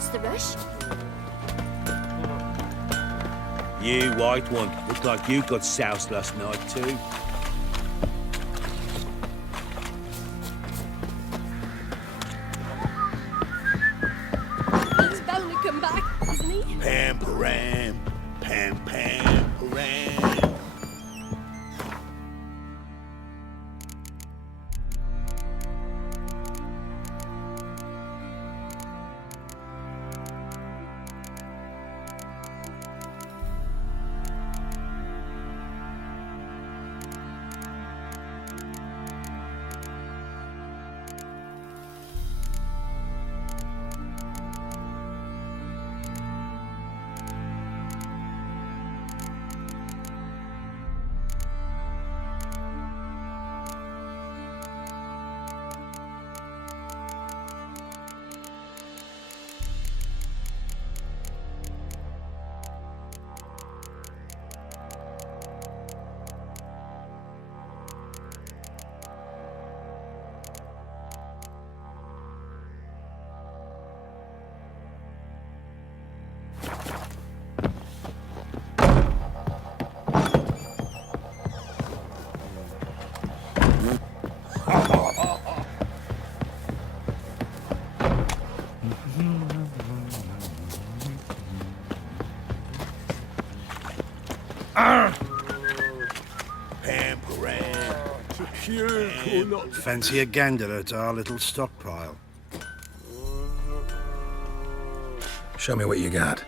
What's the rush? You white one. Looked like you got soused last night too. He's bound to come back, isn't he? Pam param, pam pam param. Fancy a gander at our little stockpile. Show me what you got.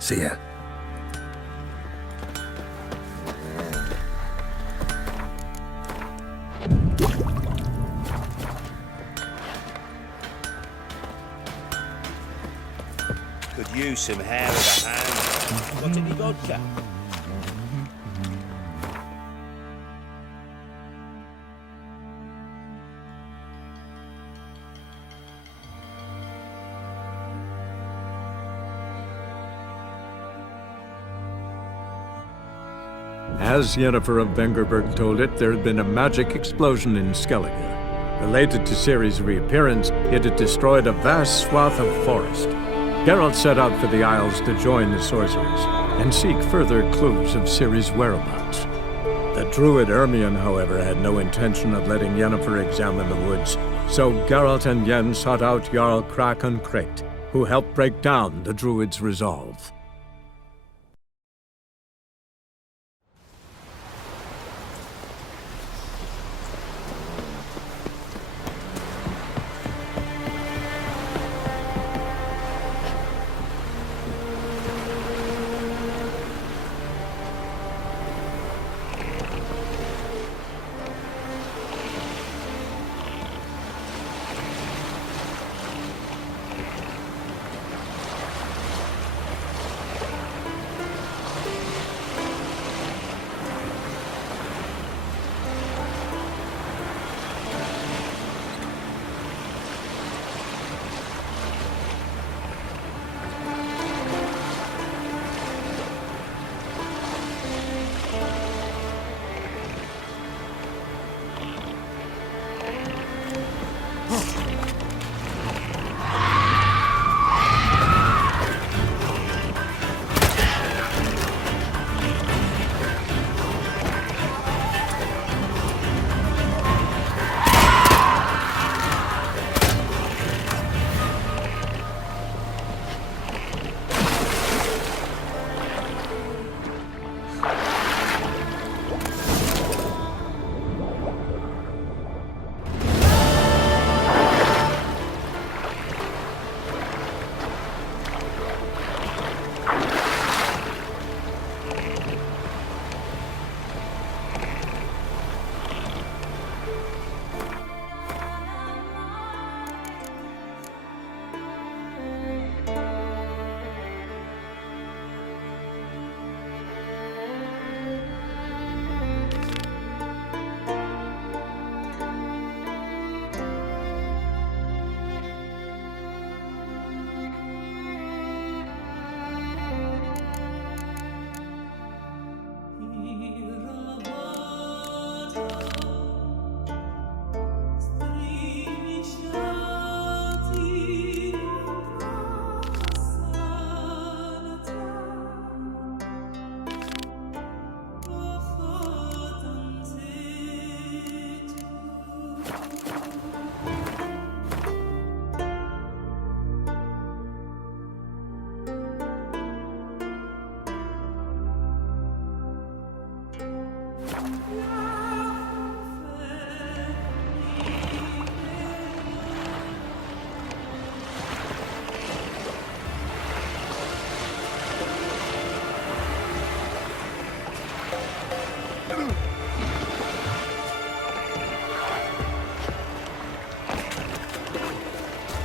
See ya. Could use some hair of a hand. Got any vodka? As Yennefer of Vengerberg told it, there had been a magic explosion in Skellige. Related to Ciri's reappearance, it had destroyed a vast swath of forest. Geralt set out for the Isles to join the sorcerers and seek further clues of Ciri's whereabouts. The druid Ermion, however, had no intention of letting Yennefer examine the woods, so Geralt and Yen sought out Jarl Krakon Krekt, who helped break down the druid's resolve.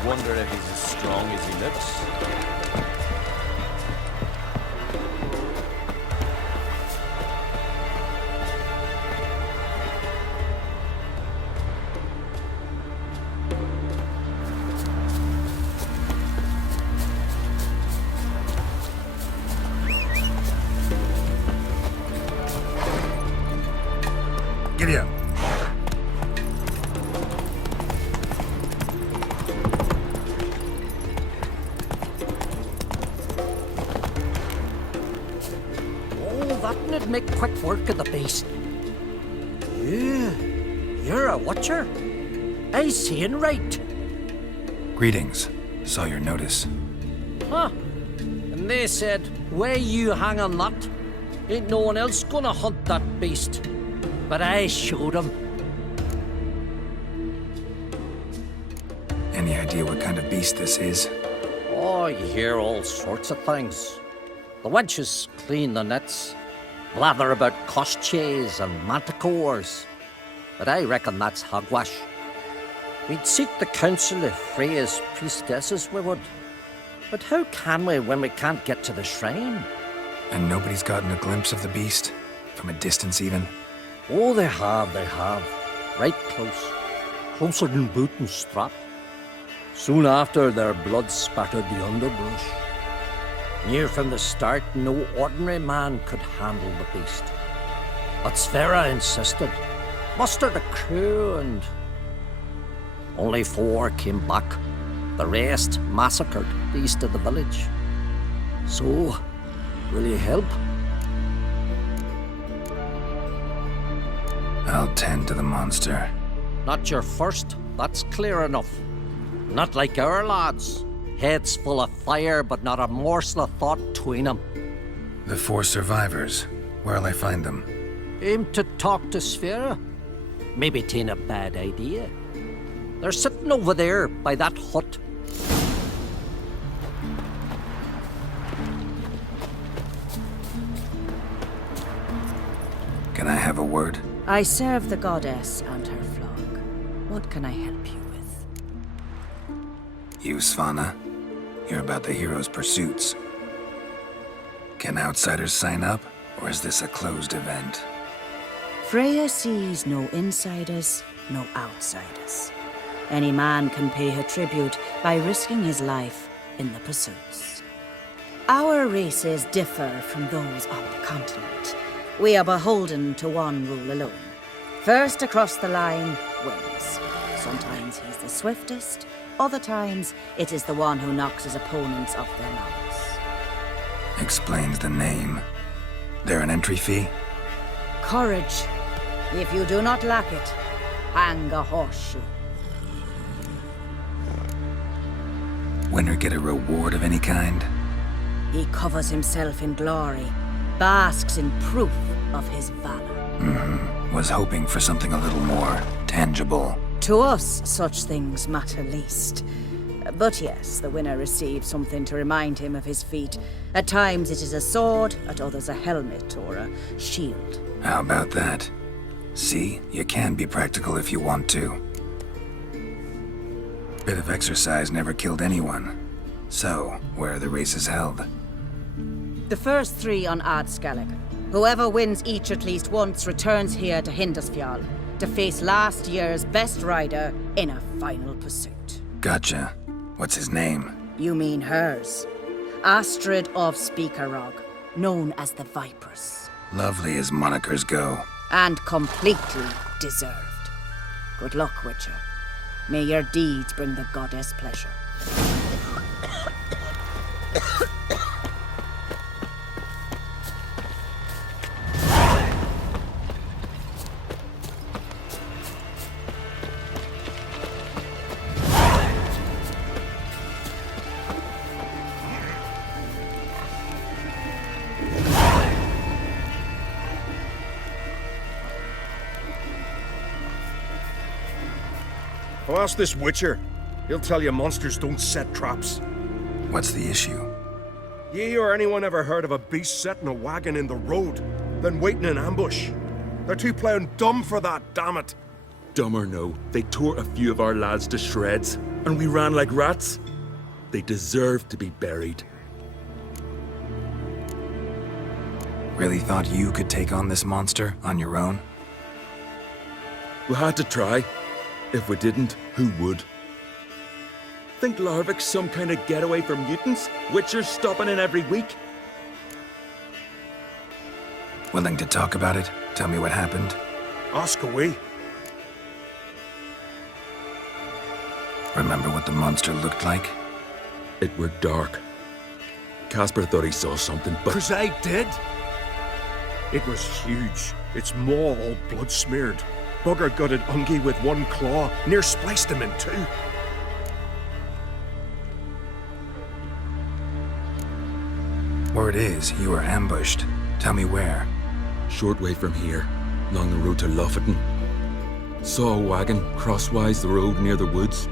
Wonder if he's as strong as he looks. Giddy up. That'd make quick work of the beast. You're a Witcher? I seeing right. Greetings. Saw your notice. Huh. And they said, where you hang on that? Ain't no one else gonna hunt that beast. But I showed 'em. Any idea what kind of beast this is? Oh, you hear all sorts of things. The wenches clean the nets, blather about koshchays and manticores. But I reckon that's hogwash. We'd seek the counsel of Freya's priestesses, we would. But how can we when we can't get to the shrine? And nobody's gotten a glimpse of the beast? From a distance, even? Oh, they have. Right close. Closer than boot and strap. Soon after, their blood spattered the underbrush. Near from the start, no ordinary man could handle the beast. But Sverra insisted. Mustered a crew and... only 4 came back. The rest massacred east of the village. So, will you help? I'll tend to the monster. Not your first, that's clear enough. Not like our lads. Heads full of fire, but not a morsel of thought between them. The 4 survivors. Where'll I find them? Aim to talk to Sverra? Maybe 'tain't a bad idea. They're sitting over there by that hut. Can I have a word? I serve the goddess and her flock. What can I help you with? You, Svanna? You're about the hero's pursuits. Can outsiders sign up, or is this a closed event? Freya sees no insiders, no outsiders. Any man can pay her tribute by risking his life in the pursuits. Our races differ from those on the continent. We are beholden to one rule alone. First across the line wins. Sometimes he's the swiftest, other times it is the one who knocks his opponents off their mounts. Explains the name. There an entry fee? Courage. If you do not lack it, hang a horseshoe. Winner get a reward of any kind? He covers himself in glory, basks in proof of his valor. Was hoping for something a little more tangible. To us, such things matter least. But yes, the winner receives something to remind him of his feat. At times it is a sword, at others a helmet or a shield. How about that? See, you can be practical if you want to. Bit of exercise never killed anyone. So, where are the races held? The first 3 on Adscalig. Whoever wins each at least once returns here to Hindisfjall to face last year's best rider in a final pursuit. Gotcha. What's his name? You mean hers. Astrid of Speakerog, known as the Vipress. Lovely as monikers go. And completely deserved. Good luck, Witcher. May your deeds bring the goddess pleasure. Go ask this Witcher. He'll tell you monsters don't set traps. What's the issue? Ye or anyone ever heard of a beast setting a wagon in the road, then waiting in ambush? They're too plowing dumb for that, damn it. Dumb or no, they tore a few of our lads to shreds, and we ran like rats. They deserve to be buried. Really thought you could take on this monster on your own? We had to try. If we didn't, who would? Think Larvik's some kind of getaway for mutants? Witchers stopping in every week? Willing to talk about it? Tell me what happened? Ask away. Remember what the monster looked like? It were dark. Casper thought he saw something, but... 'Cause I did. It was huge. Its maw all blood smeared. Bugger gutted Ungi with one claw, near spliced him in two. Word is, you were ambushed. Tell me where. Short way from here, along the road to Lofferton. Saw a wagon crosswise the road near the woods.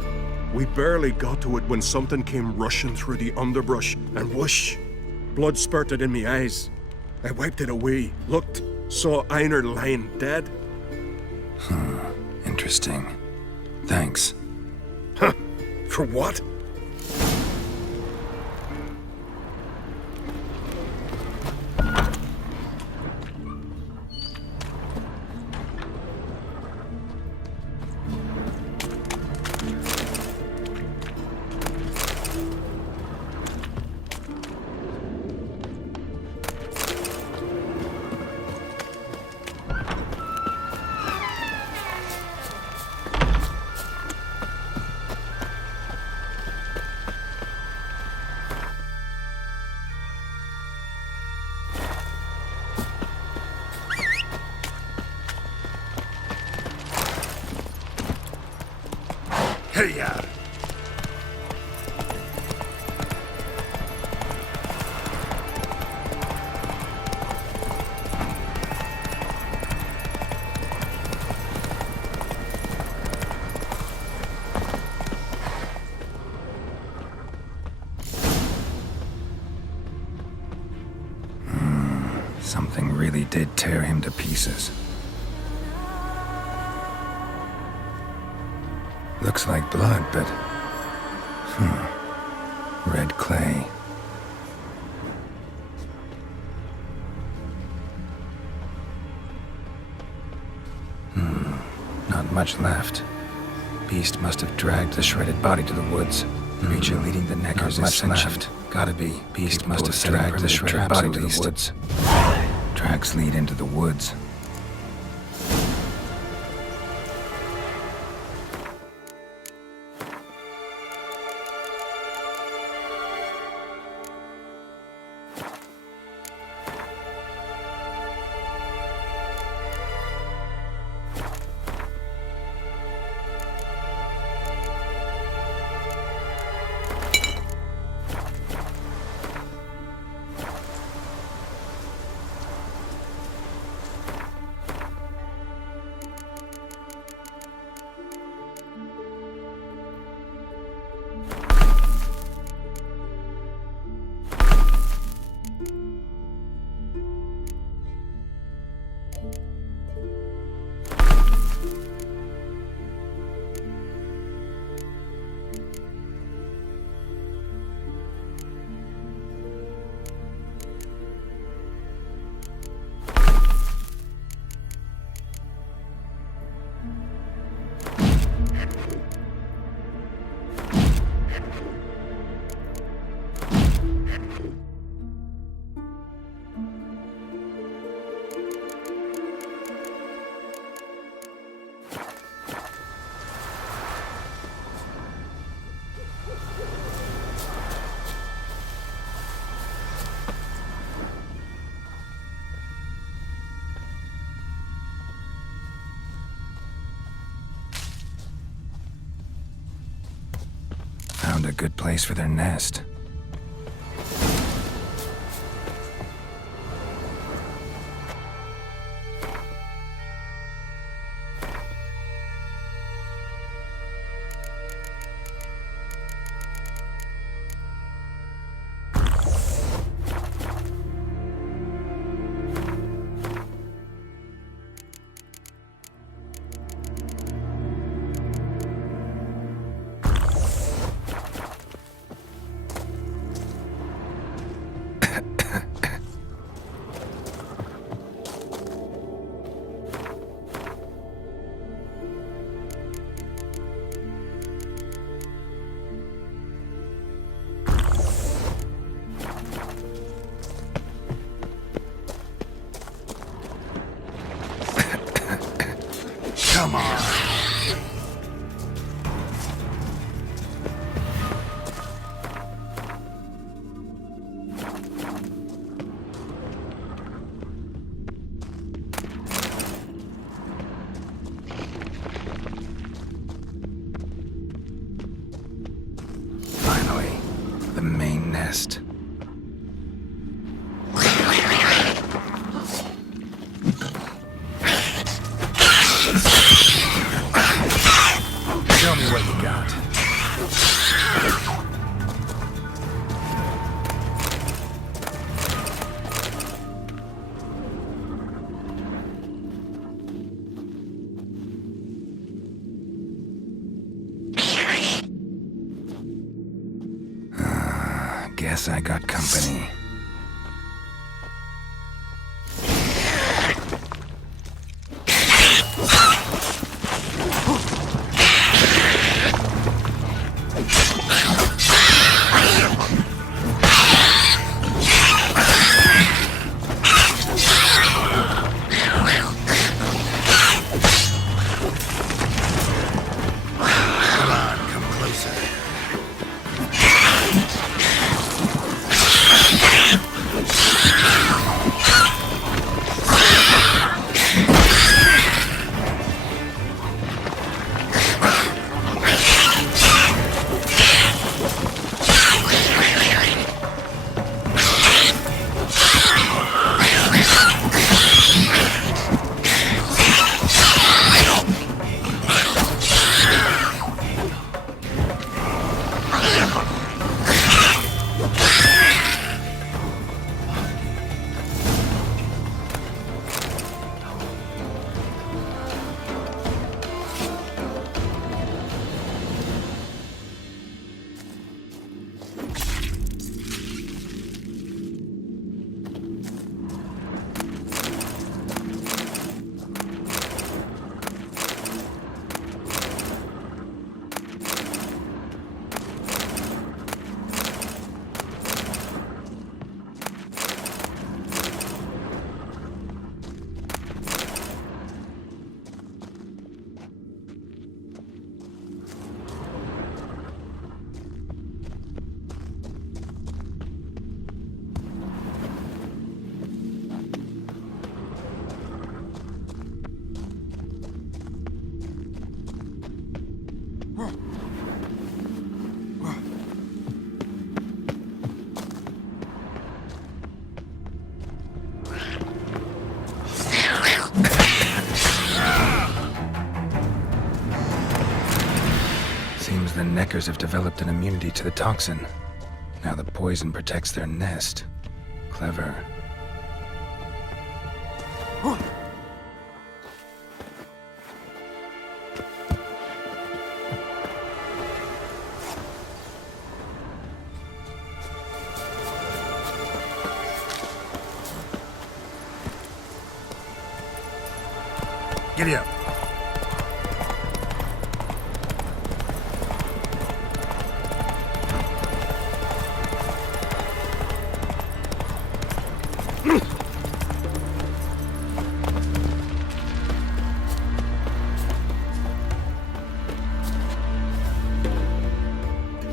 We barely got to it when something came rushing through the underbrush, and whoosh! Blood spurted in me eyes. I wiped it away, looked, saw Einar lying dead. Interesting. Thanks. Huh? For what? Hey-ya! Something really did tear him to pieces. Looks like blood, but... red clay. Not much left. Beast must have dragged the shredded body to the woods. Creature leading the neckers is sentient. Gotta be. Beast must have dragged the shredded body to the woods. Tracks lead into the woods. Found a good place for their nest. main nest. Show me what you got. Guess I got company. Seems the Neckers have developed an immunity to the toxin. Now the poison protects their nest. Clever. Giddy up.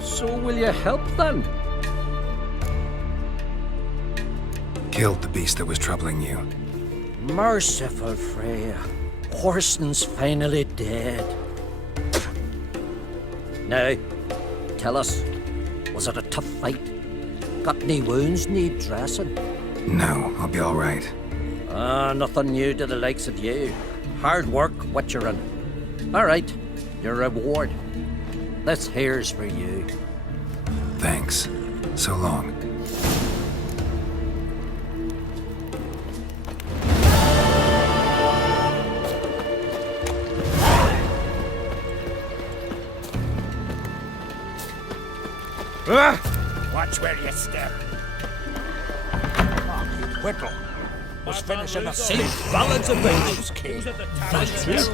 So will you help then? Killed the beast that was troubling you. Merciful Freya. Horson's finally dead. Now, tell us, was it a tough fight? Got any wounds need dressing? No, I'll be all right. Nothing new to the likes of you. Hard work, Witcherin. All right, your reward. This here's for you. Thanks. So long. Watch where you step. Whittle was finishing a scene. Balance of Vengeance King. That's it.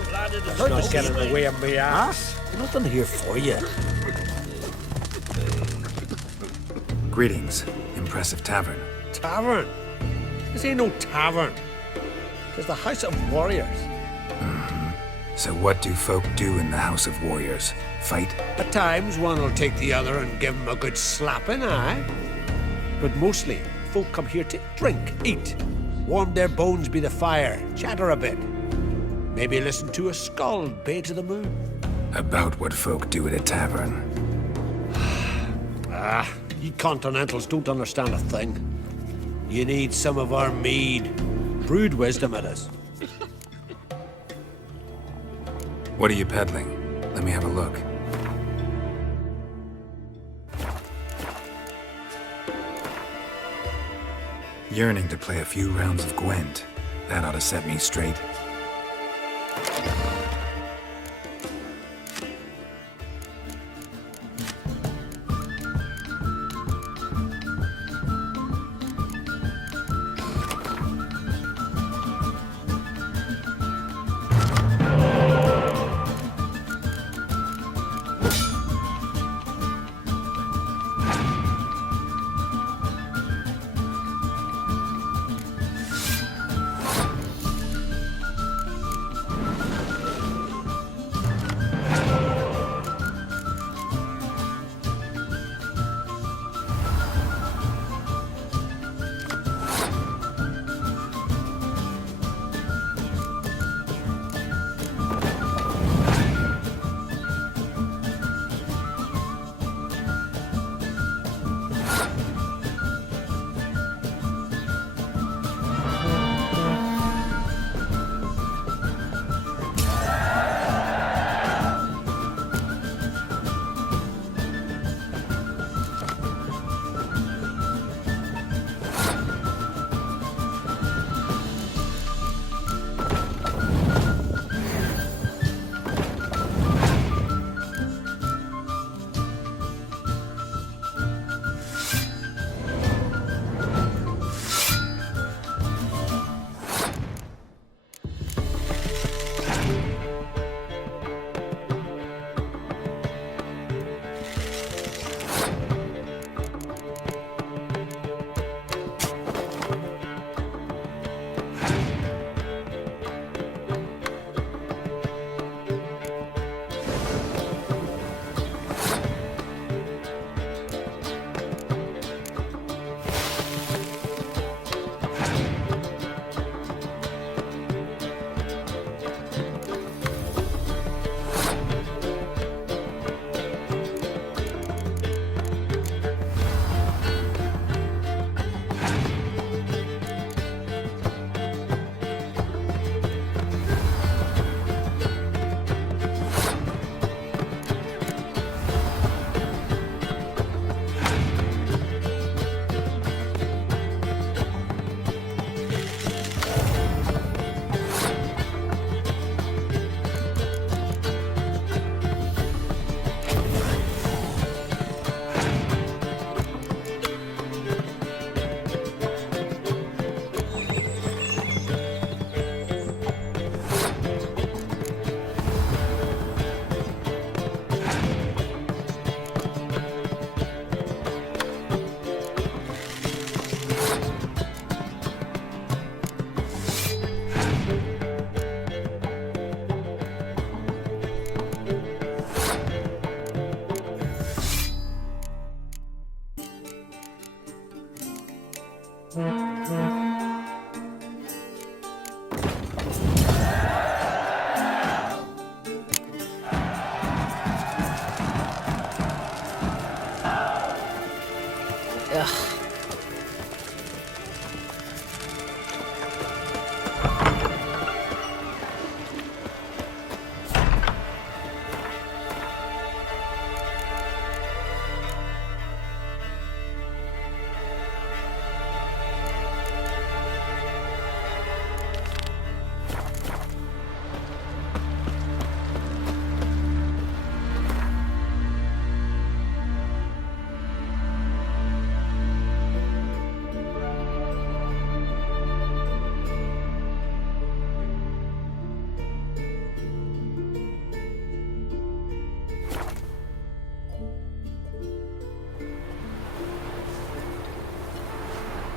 Don't get in the way of me ass. Nothing here for you. Greetings. Impressive tavern. Tavern? This ain't no tavern. It's the House of Warriors. So what do folk do in the House of Warriors? Fight? At times, one will take the other and give him a good slapping, aye? But mostly, folk come here to drink, eat, warm their bones by the fire, chatter a bit. Maybe listen to a skull bay to the moon. About what folk do at a tavern. You Continentals don't understand a thing. You need some of our mead. Brewed wisdom it is. What are you peddling? Let me have a look. Yearning to play a few rounds of Gwent. That ought to set me straight.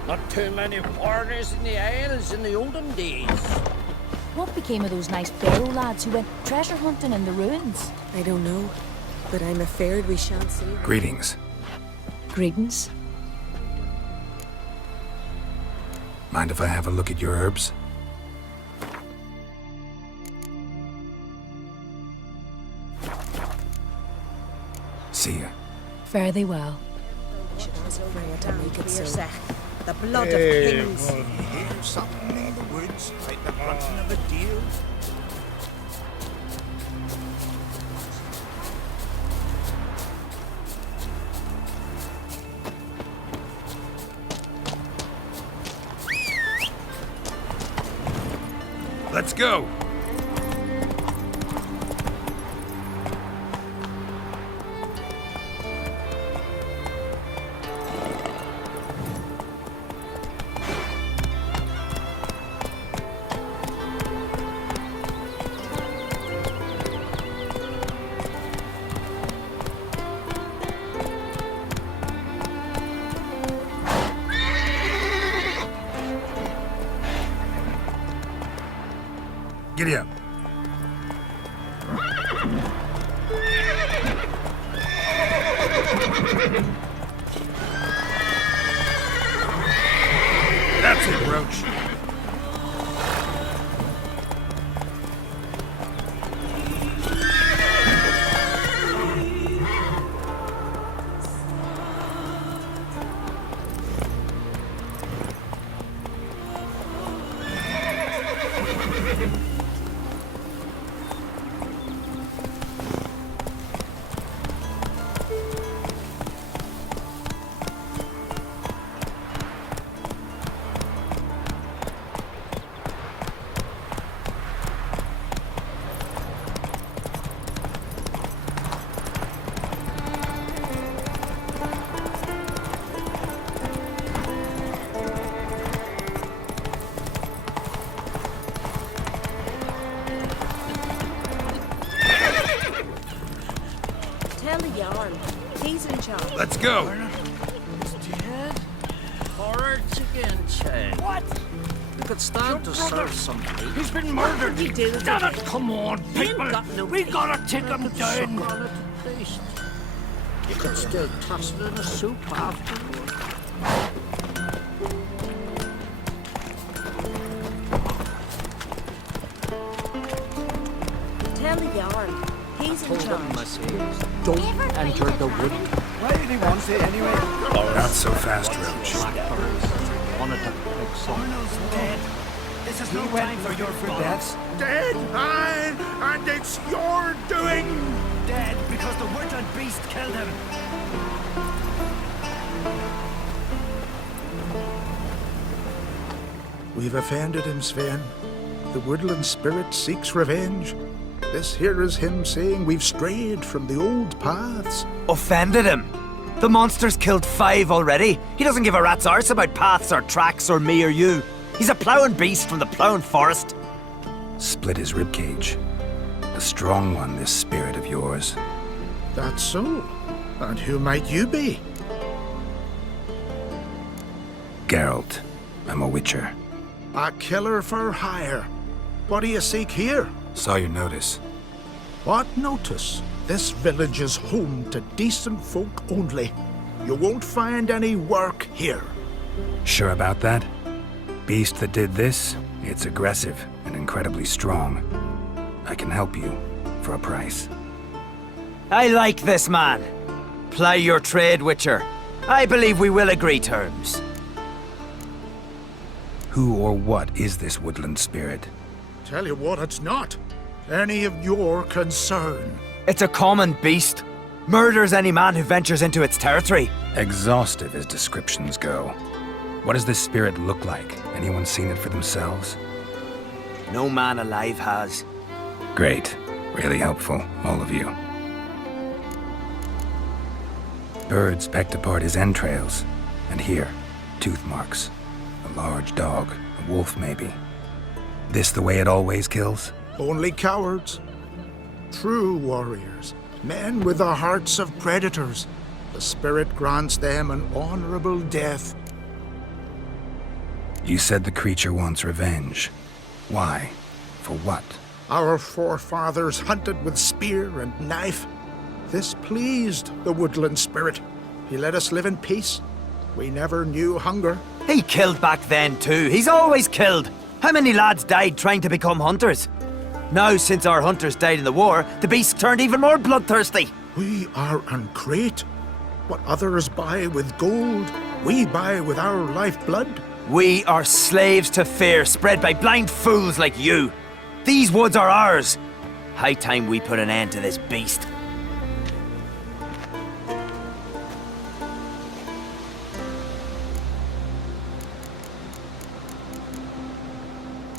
Not too many foreigners in the Isles in the olden days. What became of those nice Barrow lads who went treasure hunting in the ruins? I don't know, but I'm afraid we shan't see them. Greetings. Greetings. Mind if I have a look at your herbs? See ya. Fare thee well. caused Freya to make it so. The blood of kings. You hear something in the woods, like the grunting of a deer? Let's go! Giddy up. That's it, Roach. Tell the yarn. He's in charge. Let's go! Horror chicken chad. What? You could stand to serve some meat. He's been murdered. He did. Damn it, come on, people. We gotta take him down. You could still toss it in a soup afterward. Tell the yarn. He's in charge. Don't enter the wood. Why did he want it anyway? Not so fast, Roach. Wanted to pick some. Arnold's dead. This is no time for your deaths. Dead? Aye, and it's your doing. Dead because the woodland beast killed him. We've offended him, Sven. The woodland spirit seeks revenge. This here is him saying we've strayed from the old paths. Offended him? The monster's killed 5 already. He doesn't give a rat's arse about paths or tracks or me or you. He's a ploughing beast from the ploughing forest. Split his ribcage. A strong one, this spirit of yours. That's so. And who might you be? Geralt. I'm a Witcher. A killer for hire. What do you seek here? Saw your notice. What notice? This village is home to decent folk only. You won't find any work here. Sure about that? Beast that did this, it's aggressive and incredibly strong. I can help you for a price. I like this man. Ply your trade, Witcher. I believe we will agree terms. Who or what is this woodland spirit? Tell you what, it's not any of your concern. It's a common beast. Murders any man who ventures into its territory. Exhaustive as descriptions go. What does this spirit look like? Anyone seen it for themselves? No man alive has. Great. Really helpful, all of you. Birds pecked apart his entrails. And here, tooth marks. A large dog, a wolf maybe. This the way it always kills? Only cowards. True warriors. Men with the hearts of predators. The spirit grants them an honorable death. You said the creature wants revenge. Why? For what? Our forefathers hunted with spear and knife. This pleased the woodland spirit. He let us live in peace. We never knew hunger. He killed back then too. He's always killed. How many lads died trying to become hunters? Now, since our hunters died in the war, the beast turned even more bloodthirsty. We are uncreate. What others buy with gold, we buy with our lifeblood. We are slaves to fear spread by blind fools like you. These woods are ours. High time we put an end to this beast.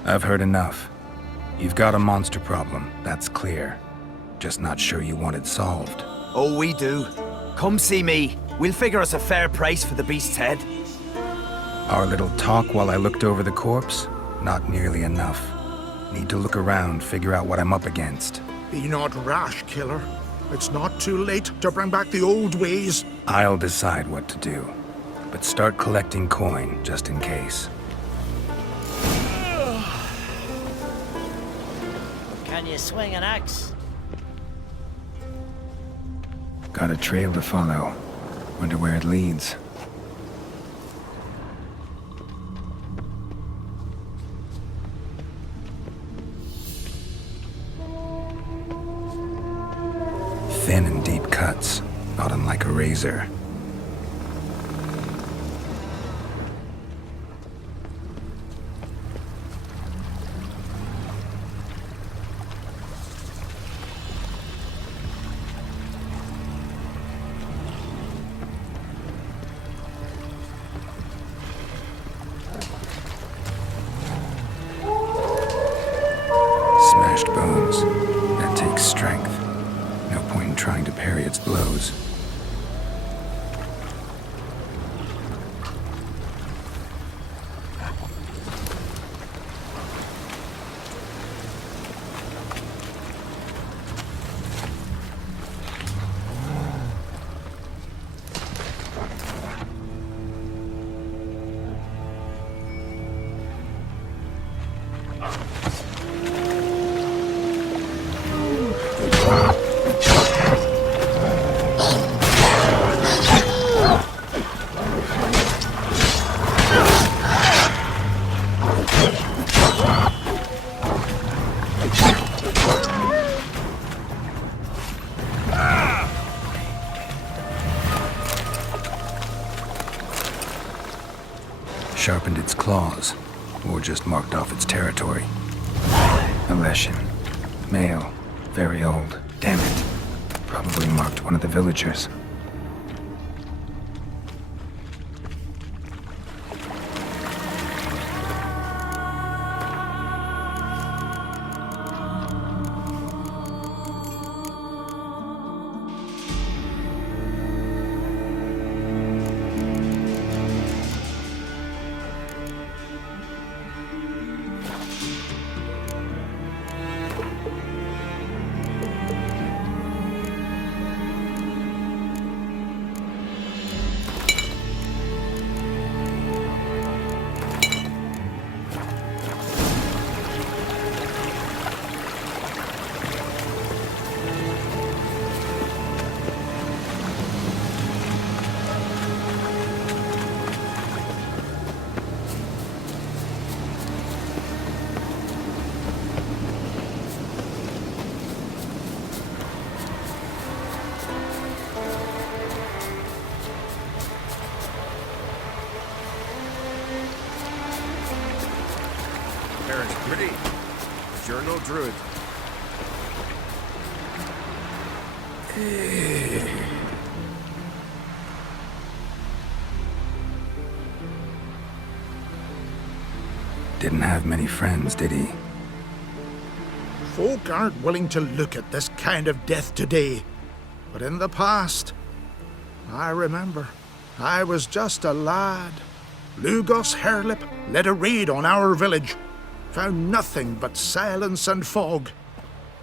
I've heard enough. You've got a monster problem, that's clear. Just not sure you want it solved. Oh, we do. Come see me. We'll figure us a fair price for the beast's head. Our little talk while I looked over the corpse? Not nearly enough. Need to look around, figure out what I'm up against. Be not rash, killer. It's not too late to bring back the old ways. I'll decide what to do. But start collecting coin, just in case. Can you swing an axe? Got a trail to follow. Wonder where it leads. Thin and deep cuts, not unlike a razor. Smashed bones. That takes strength. No point in trying to parry its blows. Sharpened its claws, or just marked off its territory. A Leshen. Male. Very old. Damn it. Probably marked one of the villagers. Hair's pretty. Sure no druid. Didn't have many friends, did he? Folk aren't willing to look at this kind of death today. But in the past, I remember, I was just a lad. Lugos Hairlip led a raid on our village. Found nothing but silence and fog.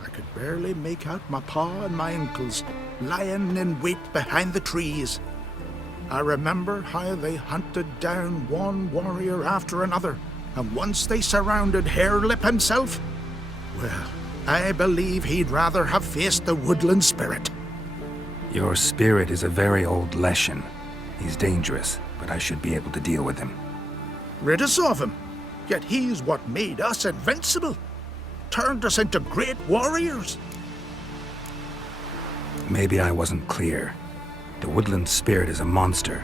I could barely make out my pa and my uncles lying in wait behind the trees. I remember how they hunted down one warrior after another, and once they surrounded Hairlip himself, well, I believe he'd rather have faced the woodland spirit. Your spirit is a very old Leshen. He's dangerous, but I should be able to deal with him. Rid us of him. Yet he's what made us invincible. Turned us into great warriors. Maybe I wasn't clear. The woodland spirit is a monster.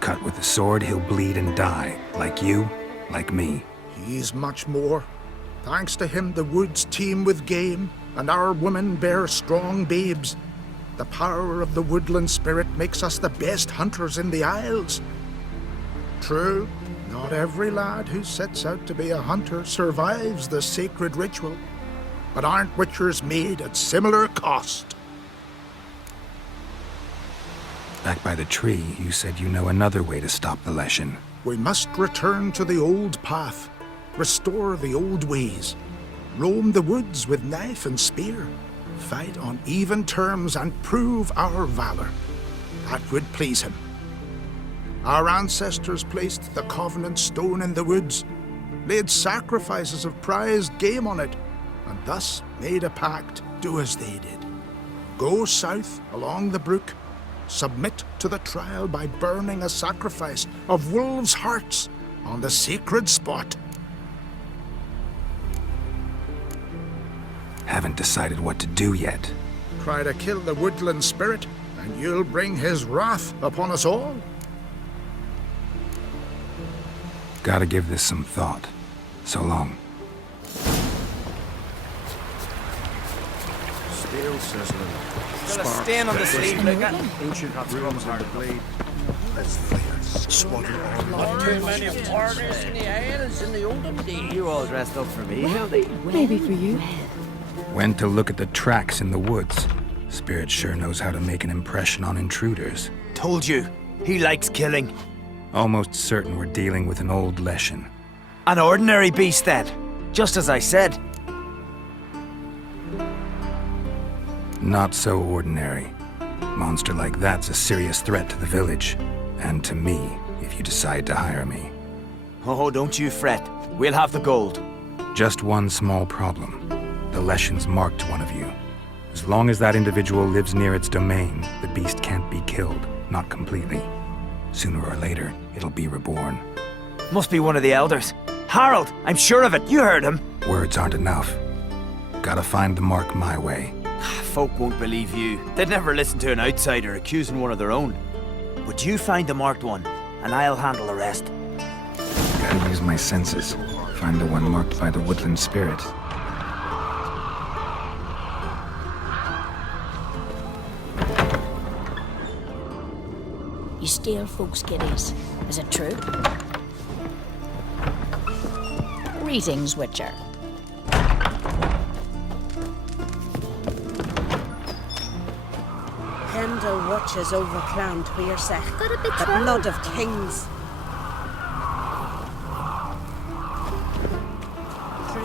Cut with the sword, he'll bleed and die. Like you, like me. He's much more. Thanks to him, the woods teem with game, and our women bear strong babes. The power of the woodland spirit makes us the best hunters in the Isles. True, not every lad who sets out to be a hunter survives the sacred ritual, but aren't witchers made at similar cost? Back by the tree, you said you know another way to stop the Leshen. We must return to the old path, restore the old ways, roam the woods with knife and spear, fight on even terms and prove our valor. That would please him. Our ancestors placed the Covenant Stone in the woods, laid sacrifices of prized game on it, and thus made a pact, do as they did. Go south along the brook, submit to the trial by burning a sacrifice of wolves' hearts on the sacred spot. Haven't decided what to do yet. Try to kill the woodland spirit, and you'll bring his wrath upon us all. Gotta give this some thought. So long. Steel sizzling. Still a stain on the sleeve, Luca. Ancient ruins on the blade. As flares swaddle on. Not too many foreigners in the Isles in the olden days. You all dressed up for me, Hildy. Maybe for you. Went to look at the tracks in the woods. Spirit sure knows how to make an impression on intruders. Told you, he likes killing. Almost certain we're dealing with an old Leshen. An ordinary beast, then. Just as I said. Not so ordinary. Monster like that's a serious threat to the village. And to me, if you decide to hire me. Oh, don't you fret. We'll have the gold. Just one small problem. The Leshen's marked one of you. As long as that individual lives near its domain, the beast can't be killed. Not completely. Sooner or later, it'll be reborn. Must be one of the elders. Harold, I'm sure of it. You heard him. Words aren't enough. Gotta find the mark my way. Folk won't believe you. They'd never listen to an outsider accusing one of their own. But you find the marked one, and I'll handle the rest. Gotta use my senses. Find the one marked by the woodland spirit. You steal folks' kiddies. Is it true? Greetings, Witcher. Pendle watches over Clan Tuirsech, the blood of kings.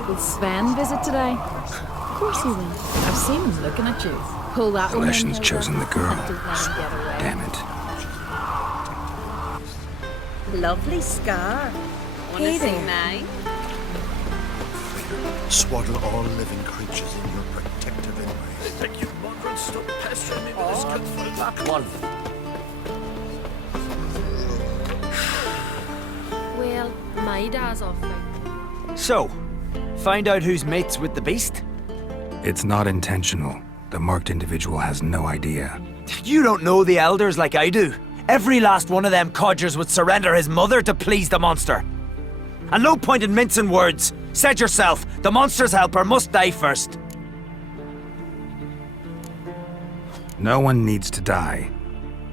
Will Sven visit today? Of course he will. I've seen him looking at you. Pull that The one in, Leshen's Hilda. chosen the girl. Don't let him get away. Damn it. Lovely scar. Hey there. mine? Swaddle all living creatures in your protective embrace. Thank you, Margaret. Stop pestering me with this good back one. Well, my dad's off me. So, find out who's mates with the beast? It's not intentional. The marked individual has no idea. You don't know the elders like I do. Every last one of them codgers would surrender his mother to please the monster. And no point in mincing words. Said yourself, the monster's helper must die first. No one needs to die.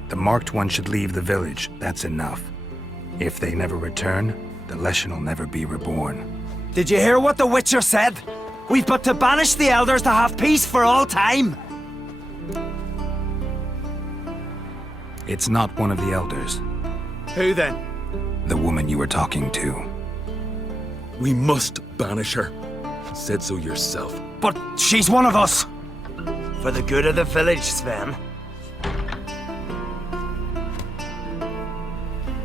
The marked one should leave the village. That's enough. If they never return, the Leshen will never be reborn. Did you hear what the Witcher said? We've but to banish the elders to have peace for all time. It's not one of the elders. Who then? The woman you were talking to. We must banish her. Said so yourself. But she's one of us. For the good of the village, Sven.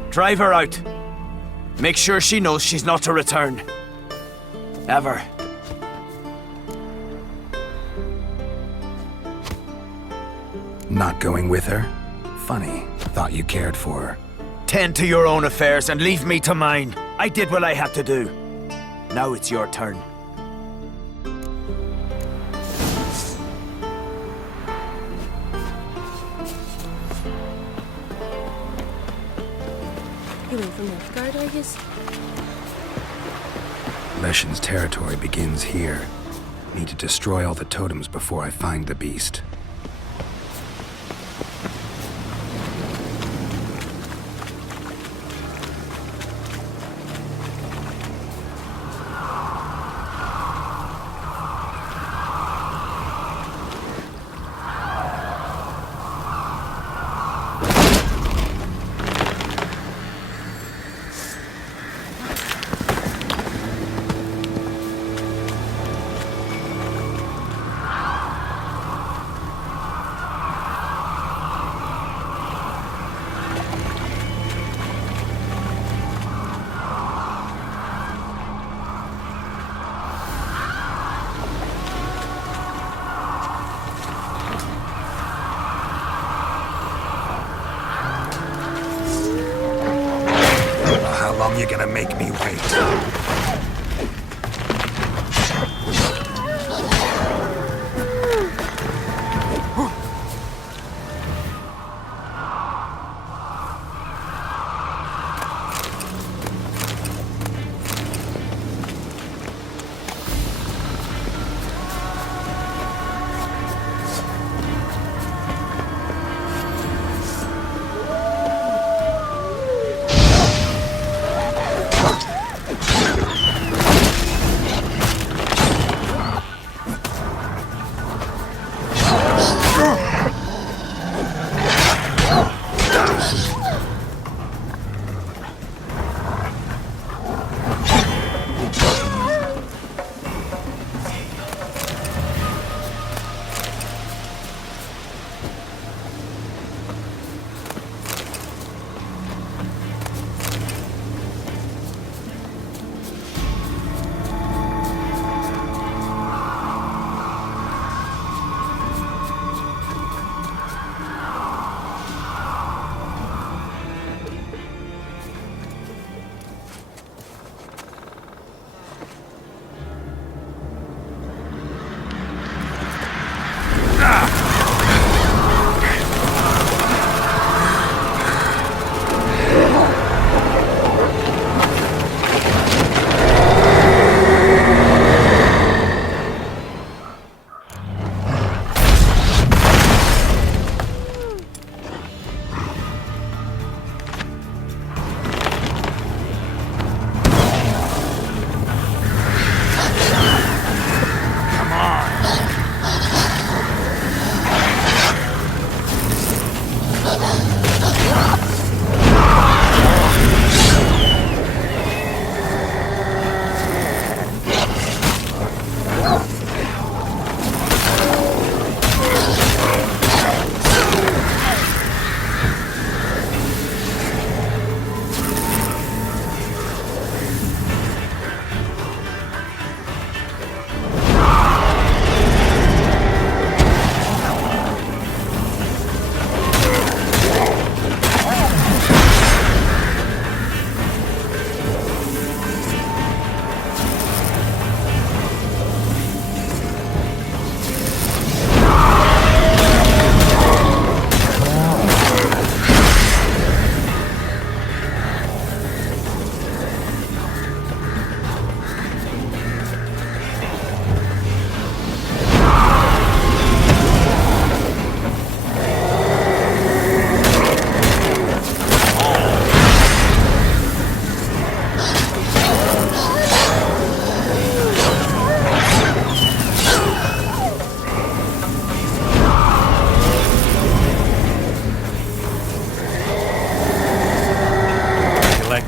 Drive her out. Make sure she knows she's not to return. Ever. Not going with her? Funny. Thought you cared for her. Tend to your own affairs and leave me to mine. I did what I had to do. Now it's your turn. You went from Novigrad, I guess? Leshen's territory begins here. Need to destroy all the totems before I find the beast. How long you gonna make me wait?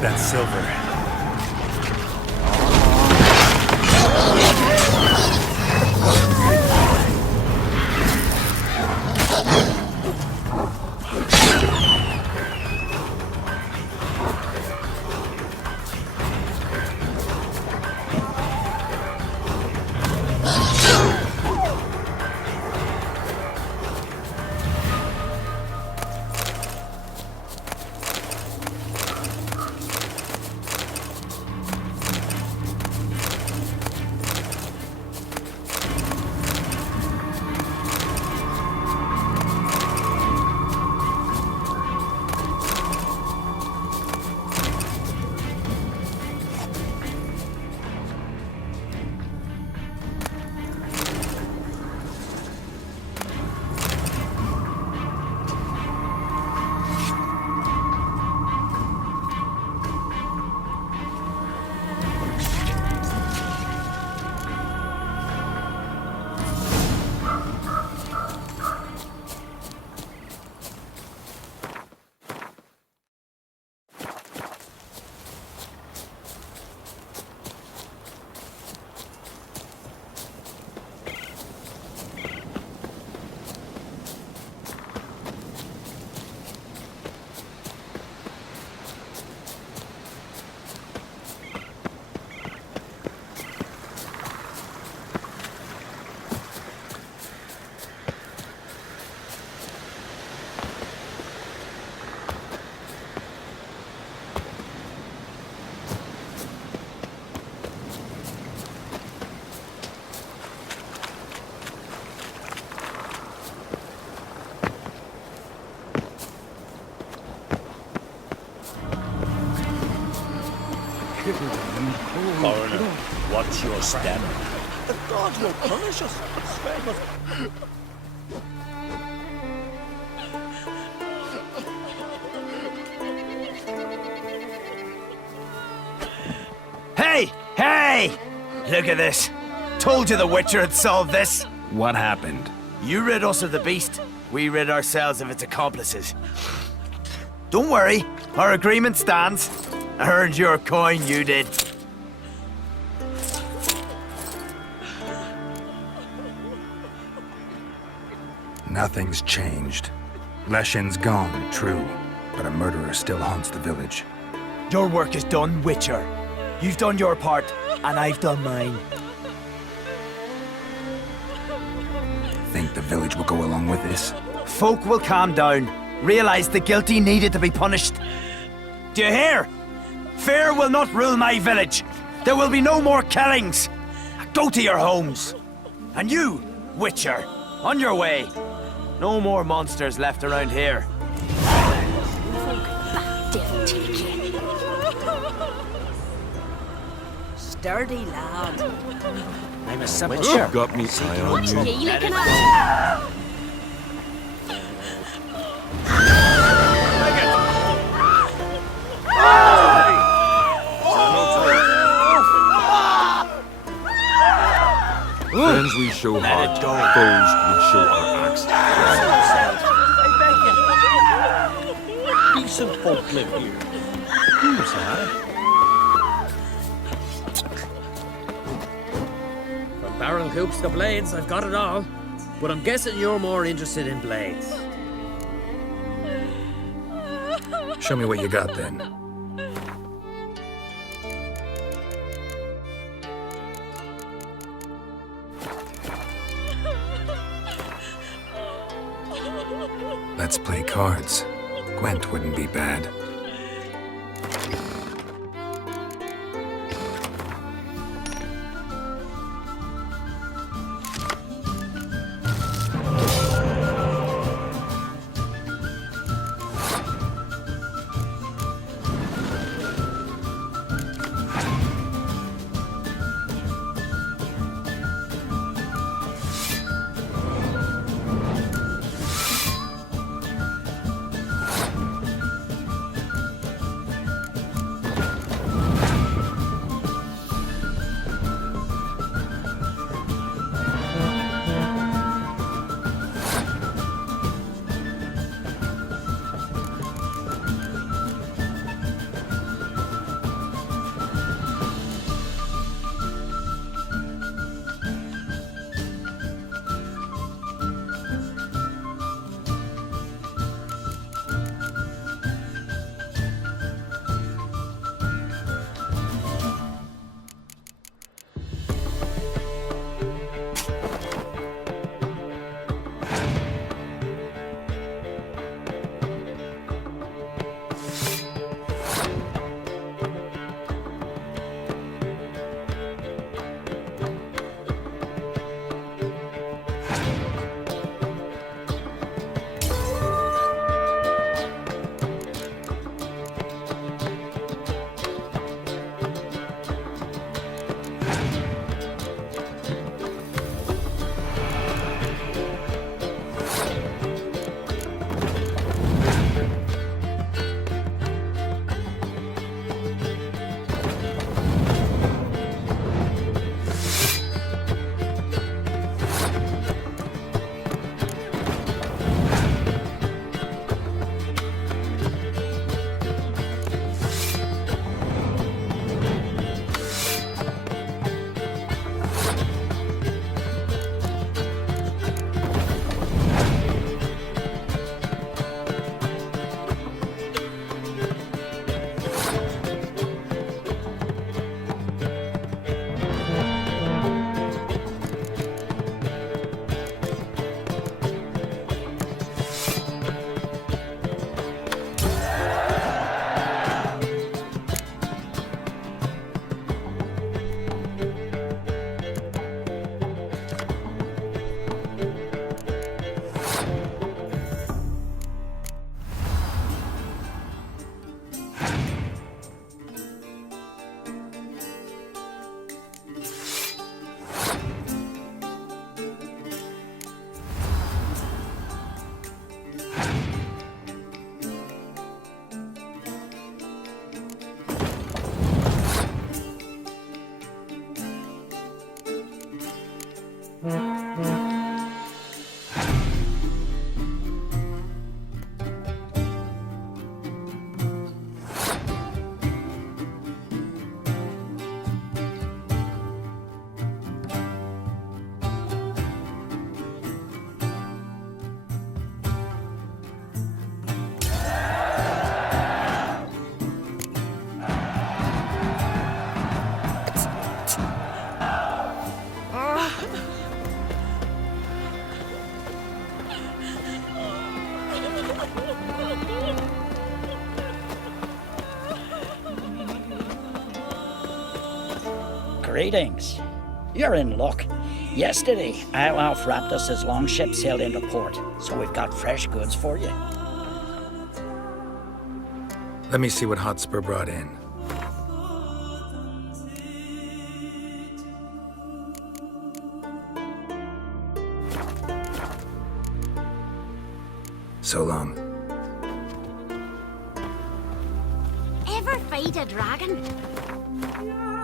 that silver. Foreigner, watch your step. The gods will punish us. Swear must... Hey! Hey! Look at this. Told you the Witcher had solved this. What happened? You rid us of the beast. We rid ourselves of its accomplices. Don't worry. Our agreement stands. I earned your coin, you did. Nothing's changed. Leshin's gone, true, but a murderer still haunts the village. Your work is done, Witcher. You've done your part, and I've done mine. Think the village will go along with this? Folk will calm down, realize the guilty needed to be punished. Do you hear? Fear will not rule my village. There will be no more killings. Go to your homes. And you, Witcher, on your way. No more monsters left around here. Sturdy lad. I'm a simple You've got me eye on What you. are you looking at? Friends we show heart, foes we show our axe. decent folk live here. Who's that? From barrel hoops to blades, I've got it all. But I'm guessing you're more interested in blades. Show me what you got then. Let's play cards. Gwent wouldn't be bad. Greetings. You're in luck. Yesterday, Iolaf wrapped us his longship sailed into port, so we've got fresh goods for you. Let me see what Hotspur brought in. So long. Ever fight a dragon?